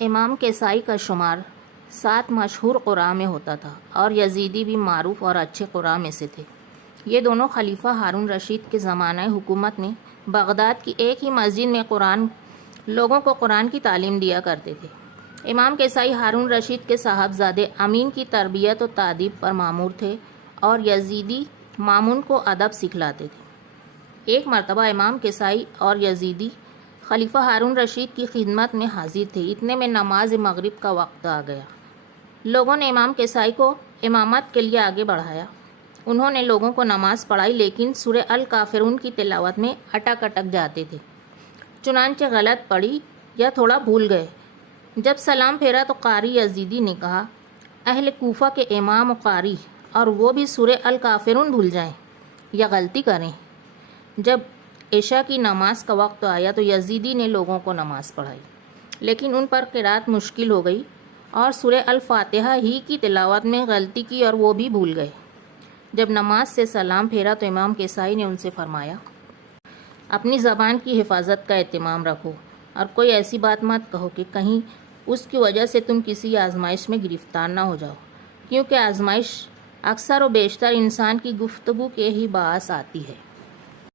امام کسائی کا شمار 7 مشہور قراء میں ہوتا تھا اور یزیدی بھی معروف اور اچھے قراء میں سے تھے۔ یہ دونوں خلیفہ ہارون رشید کے زمانہ حکومت میں بغداد کی ایک ہی مسجد میں لوگوں کو قرآن کی تعلیم دیا کرتے تھے۔ امام کسائی ہارون رشید کے صاحبزادے امین کی تربیت و تادیب پر مامور تھے اور یزیدی مامون کو ادب سکھلاتے تھے۔ ایک مرتبہ امام کسائی اور یزیدی خلیفہ ہارون رشید کی خدمت میں حاضر تھے، اتنے میں نماز مغرب کا وقت آ گیا۔ لوگوں نے امام کسائی کو امامت کے لیے آگے بڑھایا۔ انہوں نے لوگوں کو نماز پڑھائی، لیکن سورہ الکافرون کی تلاوت میں اٹک جاتے تھے، چنانچہ غلط پڑھی یا تھوڑا بھول گئے۔ جب سلام پھیرا تو قاری یزیدی نے کہا، اہل کوفہ کے امام و قاری اور وہ بھی سورہ الکافرون بھول جائیں یا غلطی کریں۔ جب عشاء کی نماز کا وقت آیا تو یزیدی نے لوگوں کو نماز پڑھائی، لیکن ان پر قرات مشکل ہو گئی اور سورہ الفاتحہ ہی کی تلاوت میں غلطی کی اور وہ بھی بھول گئے۔ جب نماز سے سلام پھیرا تو امام کسائی نے ان سے فرمایا، اپنی زبان کی حفاظت کا اہتمام رکھو اور کوئی ایسی بات مت کہو کہ کہیں اس کی وجہ سے تم کسی آزمائش میں گرفتار نہ ہو جاؤ، کیونکہ آزمائش اکثر و بیشتر انسان کی گفتگو کے ہی باعث آتی ہے۔